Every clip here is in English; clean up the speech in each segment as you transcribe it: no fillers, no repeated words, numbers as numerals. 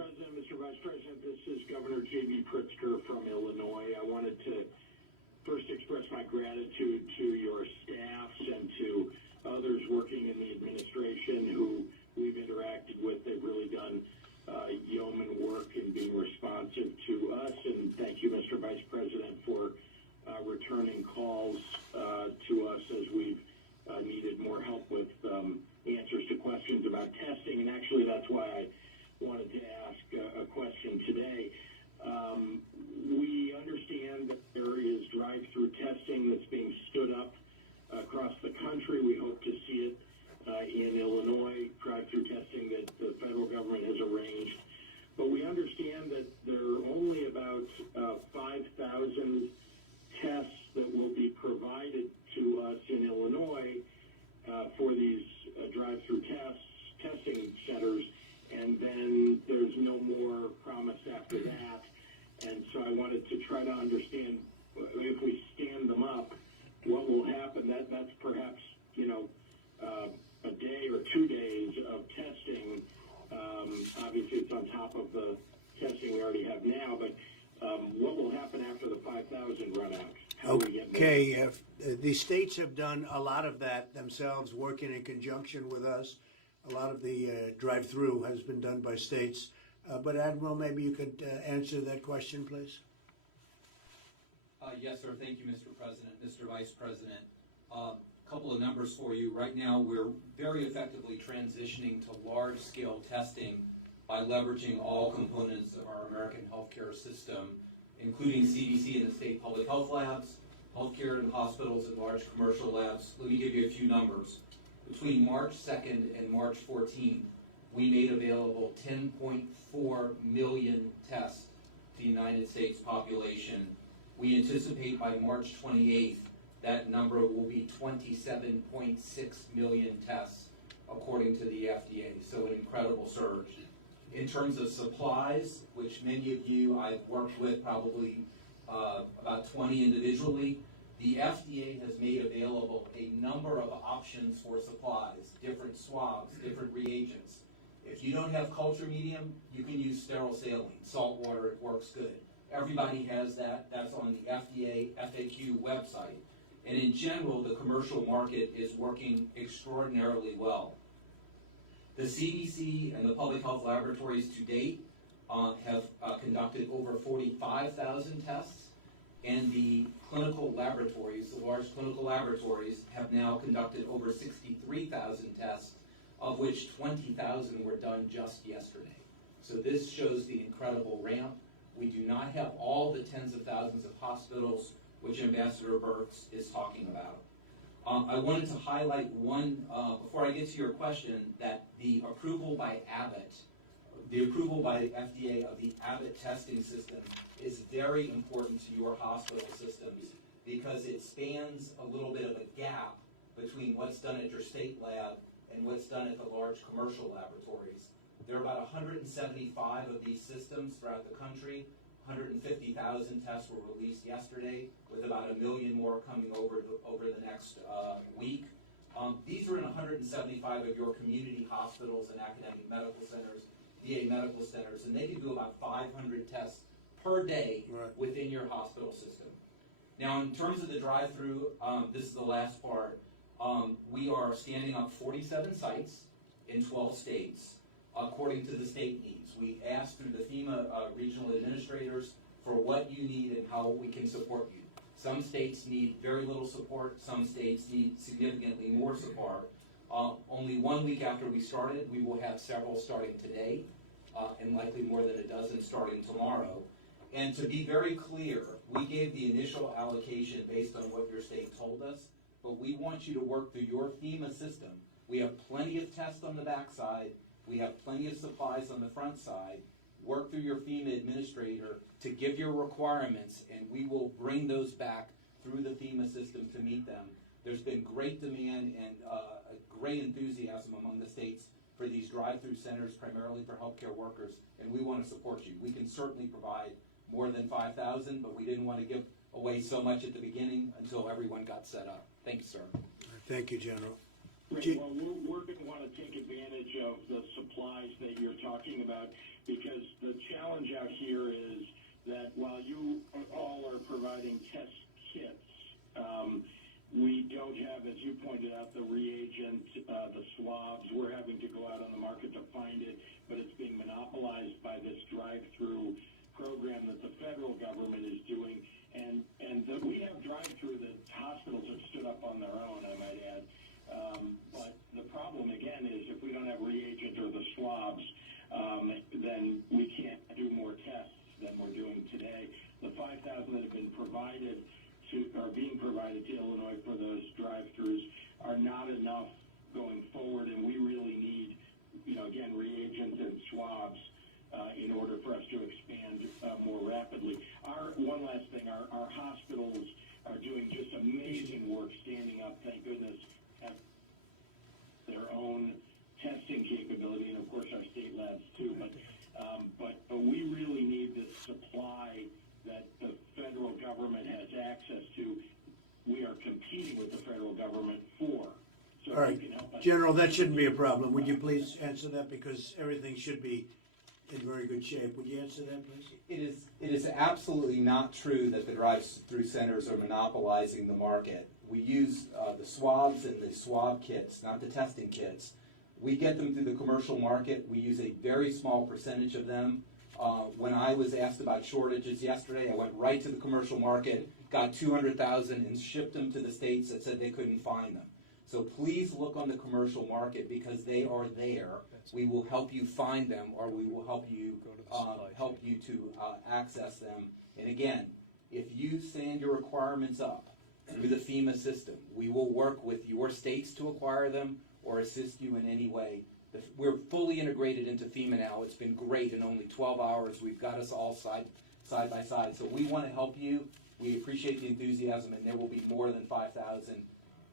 President, Mr. Vice President, this is Governor J.B. Pritzker from Illinois. I wanted to first express my gratitude to your staffs and to others working in the administration who we've interacted with. They've really done yeoman work in being responsive to us. And thank you, Mr. Vice President, for returning calls to us as we've needed more help with answers to questions about testing. And actually, that's why I wanted to ask a question today. We understand that there is drive-through testing that's being stood up across the country. We hope to see it in Illinois, drive-through testing that the federal government has arranged. But we understand that there are only about 5,000 tests that will be provided to us in Illinois for these drive-through testing centers, and then there's no more promise after that. And so I wanted to try to understand if we stand them up, what will happen. That's perhaps, a day or 2 days of testing. Obviously, it's on top of the testing we already have now, but what will happen after the 5,000 run out? Okay, the states have done a lot of that themselves, working in conjunction with us. A lot of the drive-through has been done by states. But Admiral, maybe you could answer that question, please. Yes, sir. Thank you, Mr. President, Mr. Vice President. A couple of numbers for you. Right now, we're very effectively transitioning to large-scale testing by leveraging all components of our American healthcare system, including CDC and the state public health labs, healthcare and hospitals and large commercial labs. Let me give you a few numbers. Between March 2nd and March 14th, we made available 10.4 million tests to the United States population. We anticipate by March 28th, that number will be 27.6 million tests, according to the FDA. So an incredible surge. In terms of supplies, which many of you I've worked with probably about 20 individually, the FDA has made available a number of options for supplies, different swabs, different reagents. If you don't have culture medium, you can use sterile saline, salt water, it works good. Everybody has that. That's on the FDA FAQ website. And in general, the commercial market is working extraordinarily well. The CDC and the public health laboratories to date have conducted over 45,000 tests, and the clinical laboratories, the large clinical laboratories, have now conducted over 63,000 tests, of which 20,000 were done just yesterday. So this shows the incredible ramp. We do not have all the tens of thousands of hospitals which Ambassador Birx is talking about. I wanted to highlight one, before I get to your question, that the approval by Abbott, the approval by the FDA of the Abbott testing system is very important to your hospital systems because it spans a little bit of a gap between what's done at your state lab and what's done at the large commercial laboratories. There are about 175 of these systems throughout the country. 150,000 tests were released yesterday, with about 1 million more coming over the next week. These are in 175 of your community hospitals and academic medical centers, VA medical centers, and they can do about 500 tests per day within your hospital system. Now, in terms of the drive-through, this is the last part. We are standing up 47 sites in 12 states according to the state needs. We asked through the FEMA regional administrators for what you need and how we can support you. Some states need very little support. Some states need significantly more support. Only 1 week after we started, we will have several starting today, and likely more than a dozen starting tomorrow. And to be very clear, we gave the initial allocation based on what your state told us, but we want you to work through your FEMA system. We have plenty of tests on the backside. We have plenty of supplies on the front side. Work through your FEMA administrator to give your requirements, and we will bring those back through the FEMA system to meet them. There's been great demand and a great enthusiasm among the states for these drive-through centers, primarily for healthcare workers, and we want to support you. We can certainly provide more than 5,000, but we didn't want to give away so much at the beginning until everyone got set up. Thank you, sir. Thank you, General. Right. Well, we're going to want to take advantage of the supplies that you're talking about, because the challenge out here is that while you all are providing test kits, we don't have, as you pointed out, the reagent, the swabs. We're having to go out on the market to find it, but it's being monopolized by this drive-through program that the federal government is doing. And we have drive-through that hospitals have stood up on their own, I might add. But the problem, again, is if we don't have reagent or the swabs, then we can't do more tests than we're doing today. The 5,000 that have been provided are being provided to Illinois for those drive-throughs are not enough going forward, and we really need, again, reagents and swabs in order for us to expand more rapidly. One last thing, our hospitals are doing just amazing work standing up, thank goodness, have their own testing capability, and of course our state labs too, but we really need this supply that the federal government has access to. We are competing with the federal government for. So all right, General, that shouldn't be a problem. Would you please answer that, because everything should be in very good shape. Would you answer that, please? It is absolutely not true that the drive-through centers are monopolizing the market. We use the swabs and the swab kits, not the testing kits. We get them through the commercial market. We use a very small percentage of them. When I was asked about shortages yesterday, I went right to the commercial market, got 200,000 and shipped them to the states that said they couldn't find them. So please look on the commercial market, because they are there. We will help you find them, or we will help you to access them. And again, if you send your requirements up through the FEMA system, we will work with your states to acquire them or assist you in any way. We're fully integrated into FEMA now. It's been great. In only 12 hours, we've got us all side by side. So we want to help you. We appreciate the enthusiasm, and there will be more than 5,000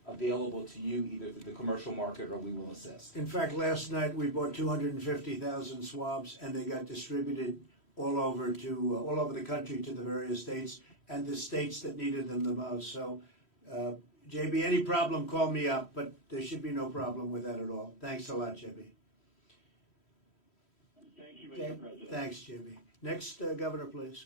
available to you, either through the commercial market or we will assist. In fact, last night we bought 250,000 swabs, and they got distributed all over the country to the various states and the states that needed them the most. So, JB, any problem, call me up, but there should be no problem with that at all. Thanks a lot, JB. Thank you, Mr. President. Thanks, JB. Next, Governor, please.